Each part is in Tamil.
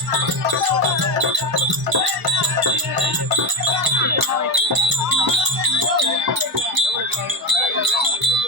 Thank you.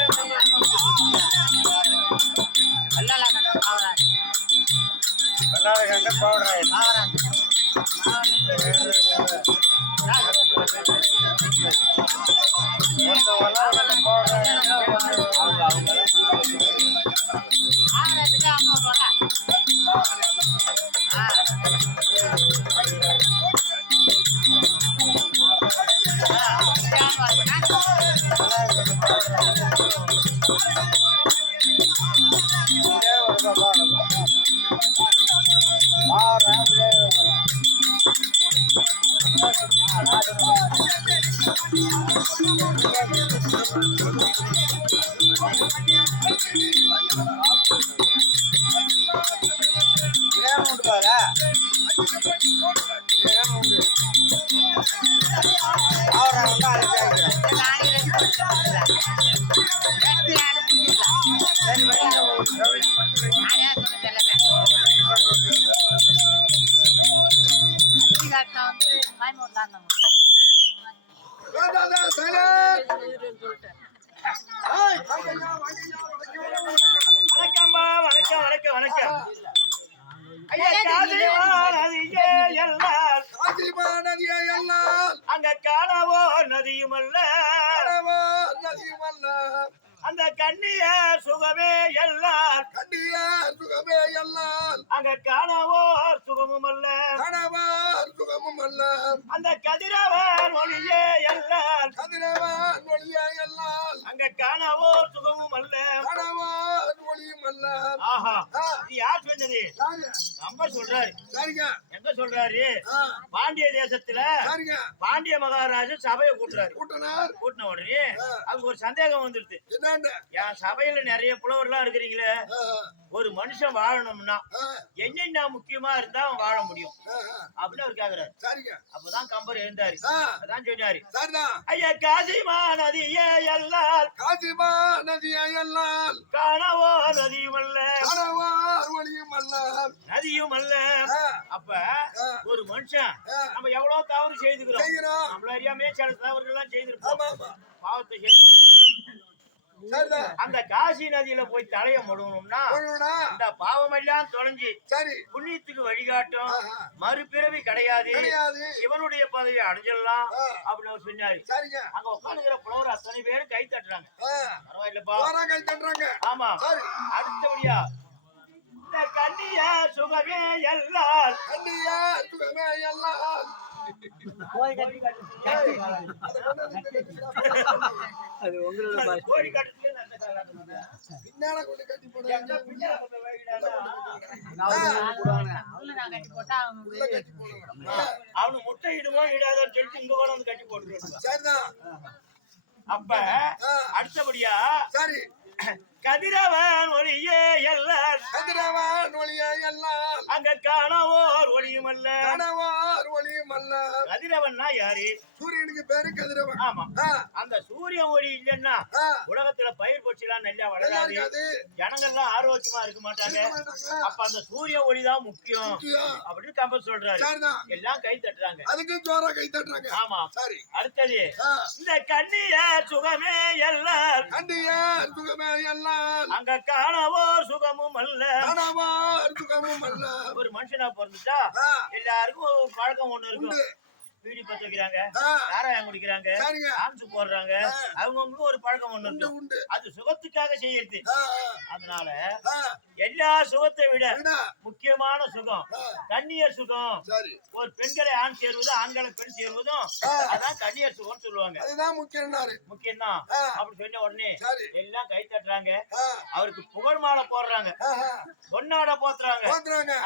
நாகராஜன் பவுடராயன் சரி வணக்கம்பா வணக்கம் வணக்கம் வணக்கம் ஐயா காஞ்சிமாநதியை எல்லாம். அங்க காணவோ நதியுமல்ல அந்த கண்ணிய சுகமே எல்லாம் கண்டிய சுகமே எல்லாம் அங்க காணவோ சுகமுமல்ல கடவா சுகமும் அல்ல அந்த கதிரவன் ஒளியே எல்லாம் கதிரவன் ஒளிய எல்லாம் அங்க காணவோ சுகமும் அல்ல. கடவா ஒளியும் அல்ல. ஆஹா இது யார் சொன்னது? நம்ம சொல்றாரு. சரிங்க எங்க சொல்றாரு? பாண்டிய தேசத்துல பாண்டிய மகாராஜன் சபையை கூட்டுறாரு. கூட்டனார்? கூட்டின உடனே அவருக்கு ஒரு சந்தேகம் வந்துருது. என் சபையில நிறைய புலவர்லாம் இருக்கிறீங்களே? ஒரு மனுஷன் வாழணும்னா என்னென்ன முக்கியமா இருந்தா அவன் வாழ முடியும். அப்படின்னு அவர் கேக்குறாரு. அப்பதான் கம்பர் எழுந்தாரு. அதான் சொன்னாரு. ஐயா காசிமா நதியே எல்லால் காஞ்சிமா நதியை எல்லாம் காணவோ நதியும் அல்ல. கடவா ஒளியும் அல்ல நதியும் அல்ல. அப்ப ஒரு மனுஷன் நம்ம எவ்வளவு தவறு செய்துக்கிறோம். நம்மள அறியாமே சில தவறுகள் எல்லாம் செய்திருப்போம் பாவத்தை செய்திருப்போம். அந்த காசி நதியில போய் தலைய. இந்த பாவம் எல்லாம் தொலைஞ்சு சரி. புண்ணியத்துக்கு வழிகாட்டும். மறுபிறவி கிடையாது. இவனுடைய பதவியை அடைஞ்சிடலாம். அப்படின்னு சொன்னாரு. சரிங்க. அங்க உட்காந்துக்கிற புலவர் அத்தனை பேரும் கை தட்டுறாங்க. பரவாயில்லப்பா. கை தட்டுறாங்க. ஆமா. அடுத்தபடியா இந்த கண்ணிய சுகமே எல்லாம் கண்ணியா சுகமே எல்லாம் கோழி கட்டுல கட்டி அவனு முட்டை சொல்லிட்டு கூட வந்து கட்டி சரிதான் அப்ப அடுத்தபடியா சரி கதிரவன் ஒளியே எல்லாம். கதிரவன் ஒளிய எல்லாம். அங்க காணவோர் ஒளியும் அல்ல. கணவா யார் ஒளியும் அல்ல. கதிரவன்னா யாரு சூரியனுக்கு பேரு கதிரவன். ஆமா. அந்த சூரிய ஒளி இல்லைன்னா உலகத்துல பயிர் பொச்சிலாம் நல்லா வளராது. ஜனங்கள்லாம் ஆரோக்கியமா இருக்க மாட்டாங்க. அப்ப அந்த சூரிய ஒளி தான் முக்கியம். அப்படின்னு கம்பர் சொல்றாரு. எல்லாம் கை தட்டுறாங்க. அதுக்கு ஜோரா கை தட்டுறாங்க. ஆமா. சரி. அடுத்தது இந்த கண்ணிய சுகமே எல்லாம். கண்டியார் சுகமே எல்லாம். அங்க காணவோ சுகமும் அல்ல. கணவார் சுகமும் அல்ல. ஒரு மனுஷனா பிறந்துட்டா எல்லாருக்கும் பழக்கம் ஒண்ணு இருக்கும். பீடி பத்த வைக்கிறாங்க குடிக்கிறாங்க டான்ஸ் போடுறாங்க. ஆ. அவங்கவுங்களுக்கும் ஒரு பழக்கம் ஒண்ணு உண்டு இருக்கும் உண்டு. அது சுகத்துக்காக செய்யறது. அதனால எல்லா சுகத்தை விட. முக்கியமான சுகம் கண்ணியர் சுகம். ஒரு பெண்களை ஆண் சேர்வதும் ஆண்களை பெண் சேர்வதும். அதான் கண்ணியர் சுகம்னு சொல்லுவாங்க. அதுதான் முக்கியம்னாரு. முக்கியம் தான். அப்படி சொன்ன உடனே எல்லாம் கை தட்டுறாங்க. அவருக்கு புகழ் மாலை போடுறாங்க. பொன்னாட போத்துறாங்க.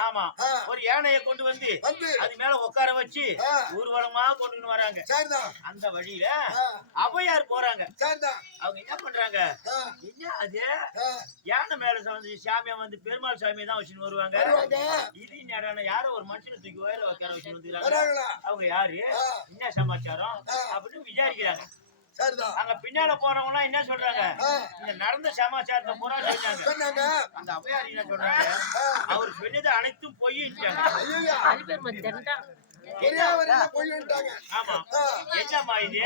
ஆமா. ஒரு யானையை கொண்டு வந்து அது மேல உட்கார வச்சு ஆ, ஊர்வலமா கொண்டு வராங்க. அந்த வழியில அவையார் போறாங்க. அவங்க என்ன பண்றாங்க? என்ன அது? யானை மேல வந்து சாமியா வந்து பெருமாள் சாமியை தான் வச்சுன்னு வருவாங்க. இது என்னடா யாரோ ஒரு மனுஷனை தூக்கி உயர உட்கார வச்சுன்னு வந்துக்கிறாங்க அவங்க யாரு? என்ன சமாச்சாரம். அப்படின்னு விசாரிக்கிறாங்க. அங்க பின்னால போறவங்க எல்லாம் என்ன சொல்றாங்க? இந்த நடந்த சமாச்சாரத்தை பூரா சொன்னாங்க. அந்த அவையார் என்ன சொல்றாங்க? அவர் சொன்னது அனைத்தும் பொய்யிட்டாங்க ஆமா. என்னம்மா இது?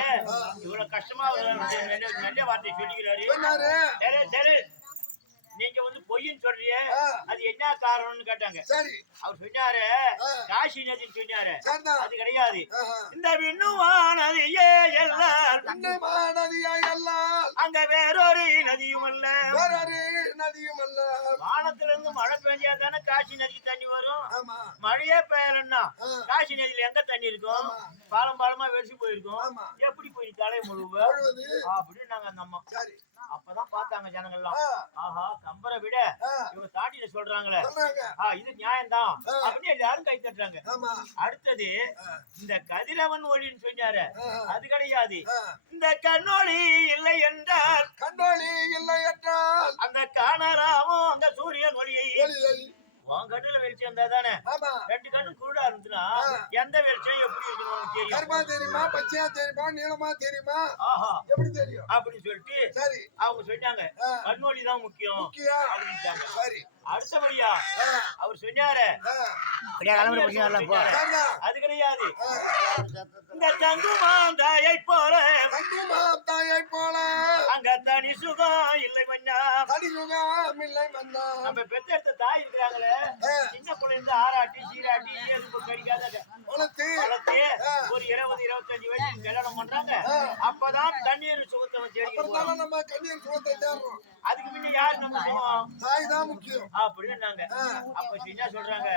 இவ்வளவு கஷ்டமா ஒரு நல்ல நல்ல வார்த்தை சொல்லிக்கிறாரு. சொன்னாரு. சரி சரி. நீங்க வந்து பொய்ன்னு சொல்றியே ஆ, அது என்ன காரணம்னு கேட்டாங்க. அவர் சொன்னாரு காசி நதின்னு சொன்னாரு. அது கிடையாது. இந்த விண்ணுவானது ஏ எல்லாம் எல்லாம் அங்க வேறொரு நதியும் அல்ல. வேறொரு நதியும் அல்ல. வானத்துல இருந்து மழை பெஞ்சா தானே காசி நதிக்கு தண்ணி வரும்? மழையே பெய்யலன்னா காசி நதியில எங்க தண்ணி இருக்கும். பாலம் பாலமா வெடிச்சு போயிருக்கும். எப்படி போய் தலை முழுவ? அப்படின்னு நாங்க அந்த அம்மா. அப்பதான் பார்த்தாங்க ஜனங்கள்லாம். ஆஹா கம்பரை விட இவங்க தாண்டில சொல்றாங்களே. இது நியாயம்தான். ஆ. அப்படின்னு எல்லாரும் கை தட்டுறாங்க. அடுத்தது இந்த கதிரவன் ஒளின்னு சொன்னாரு. அது கிடையாது. இந்த கண்ணொளி இல்லை என்றால் கண்ணொளி இல்லை என்றால் அந்த காணராவும் அந்த சூரியன் ஒளியை. உன் கண்ணுல வெளிச்சம் இருந்தா தானே ஆமா. ரெண்டு கண்ணு குருடா இருந்துச்சுன்னா. எந்த வெளிச்சம் எப்படி உனக்கு தெரியும்? கருப்பா தெரியுமா? பச்சையா தெரியுமா? நீளமா தெரியுமா? எப்படி தெரியும்? அப்படின்னு சொல்லிட்டு சரி. அவங்க சொன்னாங்க ஆ, கண்ணொளி தான் முக்கியம் அப்படின்ட்டாங்க சரி. அடுத்தபடியா அவர் சொன்னாரு. அது கிடையாது. இந்த தங்குமாந்தாயை போல போல அங்க தனி சுகம் இல்லை மன்னா நம்ம தாய் இருக்கிறாங்களே சின்ன குழந்தை ஆராட்டி சீராட்டி எதுக்கு கடிக்காத வளர்த்து. வளர்த்து ஆ. ஒரு இருபது இருபத்தஞ்சு வயசு கல்யாணம் பண்றாங்க. அப்பதான் தண்ணீர் சுகத்தை தேடி நம்ம கண்ணீர் சுகத்தை தேடுறோம். அதுக்கு முன்ன யாரு நம்ம சுகம்? தாய் தான் முக்கியம். அப்படின்னாங்க ஆ, அப்ப என்ன சொல்றாங்க.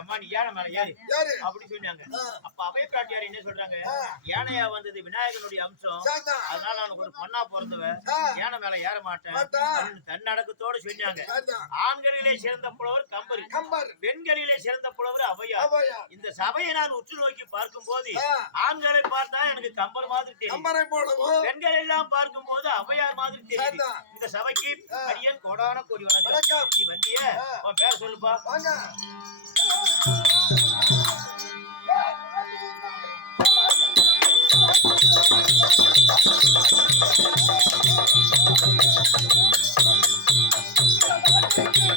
அம்மா நீ யானை மேல ஏறி. யாரு? அப்படி சொன்னாங்க. அப்ப அபய பிராட்டியார் என்ன சொல்றாங்க. யானையா வந்தது விநாயகனுடைய அம்சம். அதனால நான் ஒரு பொண்ணா பிறந்தவன் யானை மேல ஏற மாட்டேன். மாட்டா. தன்னடக்கத்தோட சொன்னாங்க ஆண்களிலே சிறந்த புலவர் கம்பரி. கம்பர். பெண்களிலே சிறந்த புலவர் அவையார் அவையா இந்த சபையை நான் உற்று நோக்கி பார்க்கும் போது ஆண்களை பார்த்தா எனக்கு கம்பர் மாதிரி தெரியும். பெண்கள் எல்லாம் பார்க்கும் போது அவையார் மாதிரி சரிதான். இந்த சபைக்கு. அடியன் கோடான கோடி வணக்கம். நீ வந்திய. உன் பேர் சொல்லுப்பா. வாங்க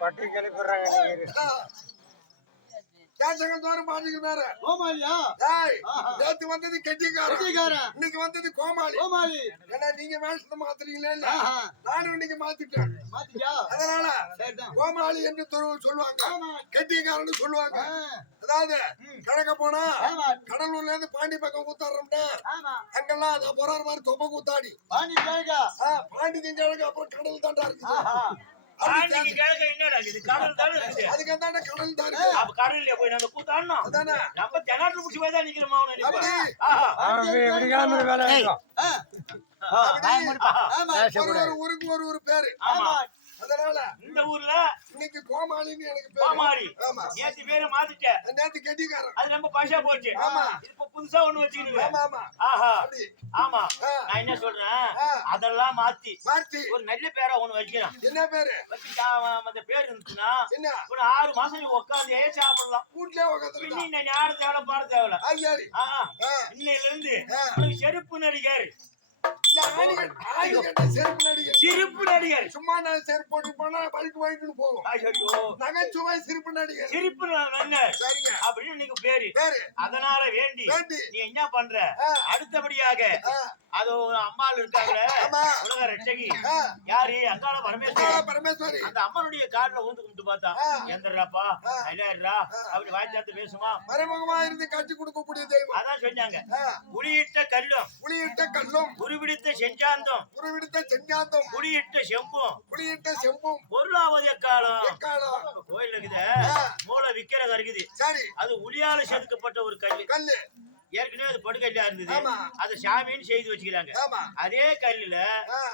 பட்டி கிளப்பிடுறாங்க கோமாளியா? டேய். நேத்து வந்தது கெட்டிக்காரன். கட்டிக்காரன். இன்னைக்கு வந்தது கோமாளி. கோமாளி. ஏன்னா நீங்க வேஷத்தை மாத்துறீங்களே. நானும் இன்னைக்கு மாத்திட்டேன். மாத்தியா அதனால கோமாளி என்று சொல்லுவாங்க. கெட்டிக்காரன்னு சொல்லுவாங்க. அதாவது கடக்க போனா கடலூர்ல இருந்து பாண்டி பக்கம் கூத்தாடுறோம்னா அங்கெல்லாம் அதை போறாரு மாதிரி தொப்ப கூத்தாடி. பாண்டி கேளுக்கா ஆ, பாண்டி கிழக்கு அப்புறம் கடல் தாண்டா இருக்குது. ஊருக்கு ஒரு ஒரு பேரு. ஆமா. அதனால இந்த ஊர்ல இன்னைக்கு கோமாளின்னு எனக்கு பேரு. கோமாரி ஆமா. நேத்து பேரை மாத்திட்டேன் நேத்து கெட்டிக்காரன். அது ரொம்ப பஷா போச்சு. ஆமா. இப்ப புதுசா ஒண்ணு வச்சுக்கிடுவேன். ஆமா ஆமா. ஆஹா. அப்படி. ஆமா. ஆ. நான் என்ன சொல்றேன்? ஆ. அதெல்லாம் மாத்தி. மாத்தி. ஒரு நல்ல பேரை ஒண்ணு வைக்கிறேன் என்ன பேரு? வச்சுட்டா அவன் அந்த பேர் இருந்துச்சுன்னா என்ன? ஒரு ஆறு மாசம் நீ உட்காந்தே சாப்பிடலாம்? வீட்லயே உட்காந்துருக்கா இன்னும் தேவை பாட தேவையில்ல. அது சரி. ஆ. இன்னையில இருந்து ஆ. உனக்கு செருப்பு நடிகர். செருப்பு நடிகர். சும்மா நான் செருப்பு போட்டு போனா பல்க் வாங்கிட்டு போவோம். நகைச்சுவை சிரிப்பு நடிகர். சிரிப்பு நடிகர் சரிங்க. அப்படின்னு பேரு. பேரு. அதனால வேண்டி வேண்டி. நீ என்ன பண்ற. அடுத்தபடியாக அது ஒரு அம்மாள் இருக்காங்களே. ஆமா. உலக ரட்சகி. யாரு? அங்காள ஆ, பரமேஸ்வரி பரமேஸ்வரி. அந்த அம்மனுடைய கால்ல ஊந்து கும்பிட்டு பார்த்தா. எந்திரப்பா. ஐயாயிரா அப்படி வாய் சேர்த்து பேசுமா? மறைமுகமா இருந்து கட்டி கொடுக்கக்கூடிய தெய்வம். அதான் சொன்னாங்க. புலியிட்ட கல்லும் புலியிட்ட கல்லும். உருவிடித்த செஞ்சாந்தம். உருவிடுத்த செஞ்சாந்தம். புலியிட்ட செம்பும். புலியிட்ட செம்பும். பொருளாவது எக்காலம்? எக்காலம்? கோயில் இருக்குது. மூளை விக்கிற இருக்குது சரி. அது உளியால செதுக்கப்பட்ட ஒரு கல். கல்லு. ஏற்கனவே அது படுகல்லா இருந்தது. அது சாமின்னு செய்து வச்சுக்கிறாங்க அதே கல்லுல.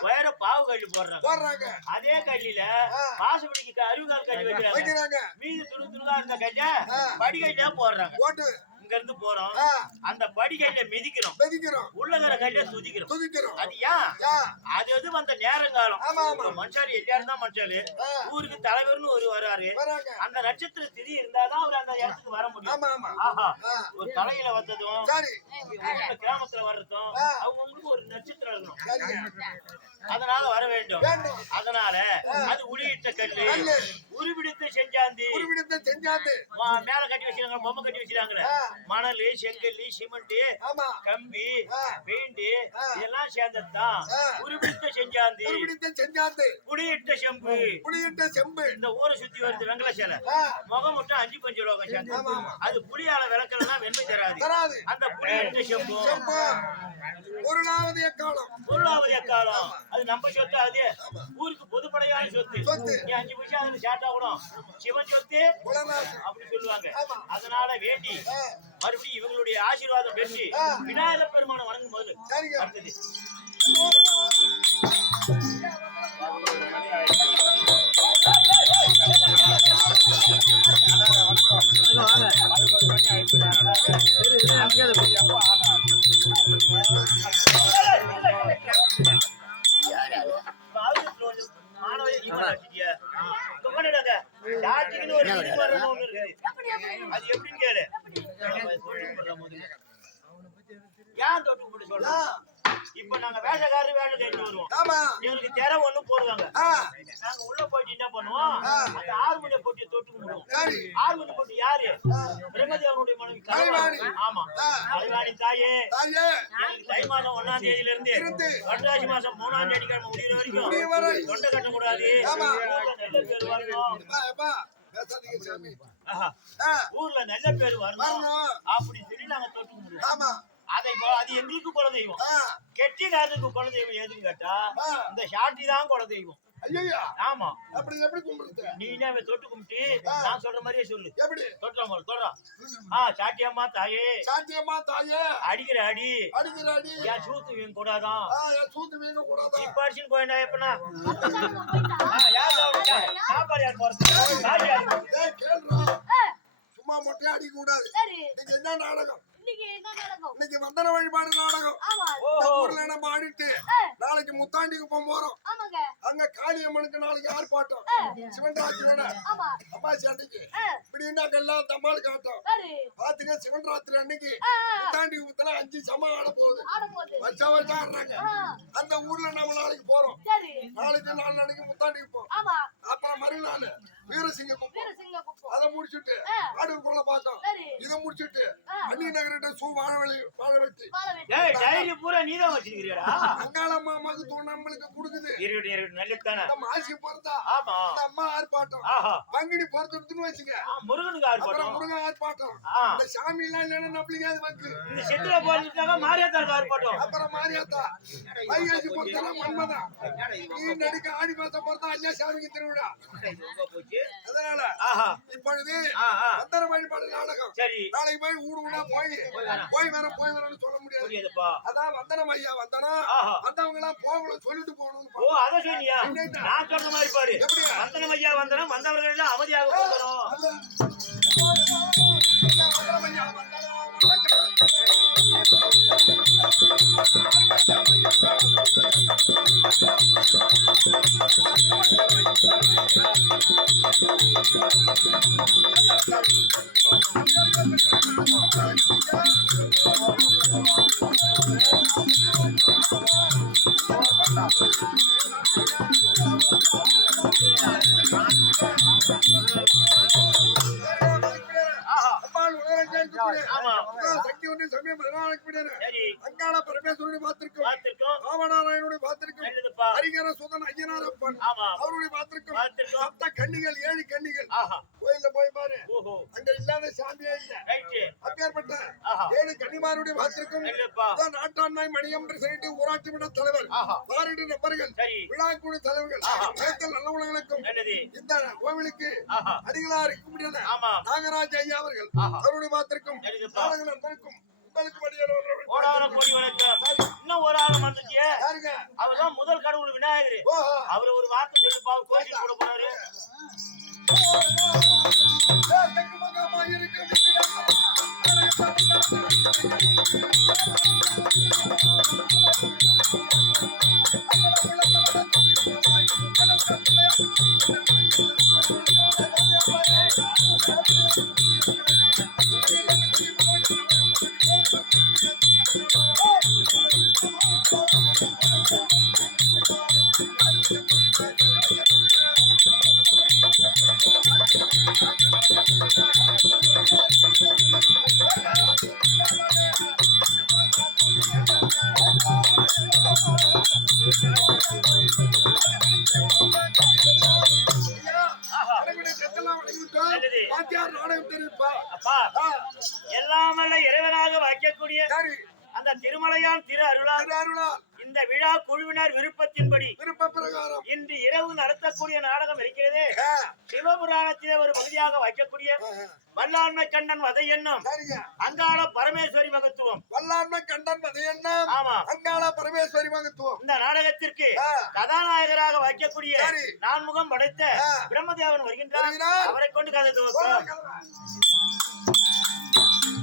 வேற பாவு கல்லு போடுறாங்க. போடுறாங்க. அதே கல்லில ஆ. வாசப்படிக்கு அருகால் கல்லு வைக்கிறாங்க. மீது துணு துணுதா இருந்த கல்ல ஆ. படிக்கல்ல போடுறாங்க. இங்க இருந்து போறோம் அந்த படிக்கல்ல மிதிக்கிறோம். மிதிக்கிறோம். உள்ளகிற கல்ல சுதிக்கிறோம் துதிக்கிறோம். அது ஏன் அது எது ஆமா, ஆமா. இப்ப மனுஷாலு எல்லாரும் தான் மனுஷாலு ஆ. ஊருக்கு தலைவர்னு ஒரு வராரு. வராங்க. அந்த நட்சத்திர திதி இருந்தாதான் அவர் அந்த இடத்துக்கு வர முடியும். ஆஹா. ஒரு தலையில வந்ததும் கிராமத்துல வர்றதும். அவங்களுக்கு ஒரு நட்சத்திரம் இருக்கணும். அதனால வர வேண்டும். அதனால அது உளியிட்ட கல்லு. உருவிடுத்து செஞ்சாந்தி. உருவிடுத்த செஞ்சாந்து. மேல கட்டி வச்சிருக்காங்க பொம்மை கட்டி வச்சிருக்காங்களே. மணல் செங்கல் சிமெண்ட் கம்பி. பெயிண்ட். இதெல்லாம் சேர்ந்ததுதான். ஆ. உருவிடுத்த செஞ்சாந்தி. உருவிடுத்த செஞ்சாந்து. புளியிட்ட செம்பு. புலியிட்ட செம்பு. இந்த ஊரை சுத்தி வருது வெங்கல சேலை முகம் மட்டும் அஞ்சு பஞ்சு லோகம் சேர்ந்து. அது புளியால விளக்கலாம் வெண்மை தராது. அந்த புளியிட்ட செம்பு. பொருளாவது எக்காலம். பொருளாவது எக்காலம். அது நம்ம சொத்து அது ஊருக்கு பொதுப்படையான சொத்து. சொத்து. நீ அஞ்சு பைசா அதுல ஷார்ட் ஆகணும் சிவன் சொத்து குலநாசம் அப்படி சொல்லுவாங்க. அதனால வேண்டி மறுபடியும் இவங்களுடைய ஆசீர்வாதம் பெற்று. விநாயகர் பெருமானை வணங்கும் போது சரிங்க. அடுத்தது. மாணவர் அந்த போட்டி தொட்டு கும்பிடுவோம் சரி. ஆறுமணி போட்டி யாரு? பிரம்மதேவனுடைய மனைவி கலைவாணி. ஆமா. கலைவாணி தாயே. தை மாசம் ஒண்ணாம் தேதியில இருந்து. வைகாசி மாசம் மூணாம் தேதி கிழமை முடியிற வரைக்கும் முடியும் வரை. தொண்டை கட்ட கூடாது ஆமா. ஊர்ல நல்ல பேர் வரணும். அப்பா, அப்பா, பேசாதீங்க சாமி. ஆஹா. ஆ, ஊர்ல நல்ல பேர் வரணும். வரணும். அப்படி சொல்லி நாங்க தொட்டு ஆமா. அதை அது எங்களுக்கு குலதெய்வம். கெட்டிக்காரனுக்கு குலதெய்வம் எதுன்னு கேட்டா. இந்த ஷாட்டி தான் குலதெய்வம். ஐயையா, ஆமா. அப்படி எப்படி கும்பிடுறது? நீ என்ன அவன் தொட்டு கும்பிட்டு? நான் சொல்ற மாதிரியே சொல்லு. எப்படி? தொட்டுறா போல தொடுறா. ஆ சாட்டியம்மா தாயே. சாத்தியமா தாயே. அடிக்கிற அடி. அடிக்கிற அடி. ஏன் சூத்து வீங்க கூடாதான் ஆ, என் சூத்து வீங்க கூடாதா? இப்ப அடிச்சுன்னு போயிட்டா எப்பனா? ஆ, யார் சாப்பிட்டா? சாப்பாடு யார் போறது? சாப்பாடு சும்மா மொட்டையா அடிக்க கூடாது. சரி. இன்னைக்கு என்ன நாடகம்? இன்னைக்கு என்ன வந்தன வழிபாடு நாடகம். இந்த. ஊர்ல நம்ம ஆடிட்டு நாளைக்கு முத்தாண்டிக்கு போக போறோம். ஆமாங்க. அங்க காளியம்மனுக்கு நாளைக்கு ஆர்ப்பாட்டம் சிவன்ராத்திரியோட ஆமா. அம்மாச்சி அன்னைக்கு ஆ, இப்படின்னா எல்லாம் தம்மாள் காட்டும். சரி. பாத்துங்க சிவன்ராத்திரி அன்னைக்கு ஆ, ஆ, முத்தாண்டி ஊத்துல அஞ்சு சம ஆட போகுது. வச்சா வச்சா ஆடுறாங்க. அந்த ஊர்ல நம்ம நாளைக்கு போறோம். சரி. நாளைக்கு நாலு நாளைக்கு முத்தாண்டிக்கு போறோம். ஆமா. அப்புறம் மறுநாள் வீரசிங்க குப்பம். அதை முடிச்சிட்டு. ஆடூர் கொள்ள பார்த்தோம். இதை முடிச்சிட்டு. அண்ணி நகர்கிட்ட சூ வாழ வழி வாழ. டேய் டைரி பூரா நீதான் வச்சிருக்கிறியாடா அங்காள மாமாக்கு தோணு நம்மளுக்கு கொடுக்குது. இருக்கட்டும் இருக்கட்டும் நல்லதானே இந்த மாசி பொறுத்தா ஆமா. இந்த அம்மா ஆர்ப்பாட்டம். பங்குனி பொறுத்துன்னு வச்சுங்க. முருகனுக்கு ஆறு அப்புறம் போட்டோம் முருகன் ஆர்ப்பாட்டம். இந்த சாமி எல்லாம் இல்லைன்னா நம்மளுக்கு அது வந்து இந்த செத்துல போட்டுட்டாங்க மாரியாத்தாளுக்கு ஆறு போட்டோம் அப்புறம் மாரியாத்தா. ஐயாச்சி பொறுத்தா மன்மதான் நீ நடிக்க ஆடி மாசம் பொறுத்தா ஐயா சாமிக்கு திருவிழா. அதனால ஆஹா. இப்பொழுது அந்தர வழிபாடு நாடகம். சரி. நாளைக்கு போய் ஊடு ஊடா போய் போய் வர போய் வரன்னு சொல்ல முடியாது. அதான் வந்தனம் ஐயா வந்தனம். ஆஹா. வந்தவங்க எல்லாம் போகணும் சொல்லிட்டு போகணும் ஓ அத சொன்னியா? நான் சொன்ன மாதிரி பாரு. எப்படி? வந்தனம் ஐயா வந்தனம். வந்தவர்கள் எல்லாம் அமைதியாக போகணும். ஆஹா 我们要越过这道难关才能去闯 அங்காள பரமேஸ்வரனை பார்த்திருக்கும். ராமநாராயணனை பார்த்திருக்கும். ஹரிகர சுதன் ஐயனார் அப்பன் அவருடைய பார்த்திருக்கும். சப்த கன்னிகள் ஏழு கன்னிகள். ஆஹா. கோயில்ல போய் பாரு. அங்க இல்லாத சாமியே இல்ல. அப்பேற்பட்ட ஏழு கன்னிமாருடைய பார்த்திருக்கும். நாட்டாண்மை மணியம் பிரசிடண்ட் ஊராட்சி மன்ற தலைவர் பாரிடு நபர்கள் சரி. விழாக்குழு தலைவர்கள். அனைத்து நல்லவர்களுக்கும் நல்லது இந்த கோவிலுக்கு அடிகளார் நாகராஜ் ஐயா அவர்கள். அவருடைய பார்த்திருக்கும். கோடி வணக்கம். இன்னும் ஒரு ஆள் யாருங்க? அவர்தான் முதல் கடவுள் விநாயகர். அவர் ஒரு வார்த்தை அவர் கோயில் கூட தெற்கு பக்கமா இருக்கும் எல்லாமல்ல இறைவனாக வைக்கக்கூடிய அந்த திருமலையான் திரு அருளால் திரு அருளா இந்த விழா குழுவினர் விருப்பத்தின்படி விருப்ப பிரகாரம் இன்று இரவு நடத்தக்கூடிய நாடகம் இருக்கிறதே சிவபுராணத்திலே ஒரு பகுதியாக வைக்கக்கூடிய. வல்லாண்மை கண்ணன் வதை என்னும் சரிங்க அங்காள பரமேஸ்வரி மகத்துவம் வல்லாண்மை கண்டன் மதையண்ணம் ஆமா அங்காள பரமேஸ்வரி மகத்துவம் இந்த நாடகத்திற்கு கதாநாயகராக வைக்கக்கூடிய. நான்முகம் படைத்த. பிரம்மதேவன் வருகின்றார். அவரை கொண்டு கதை துவக்கம்.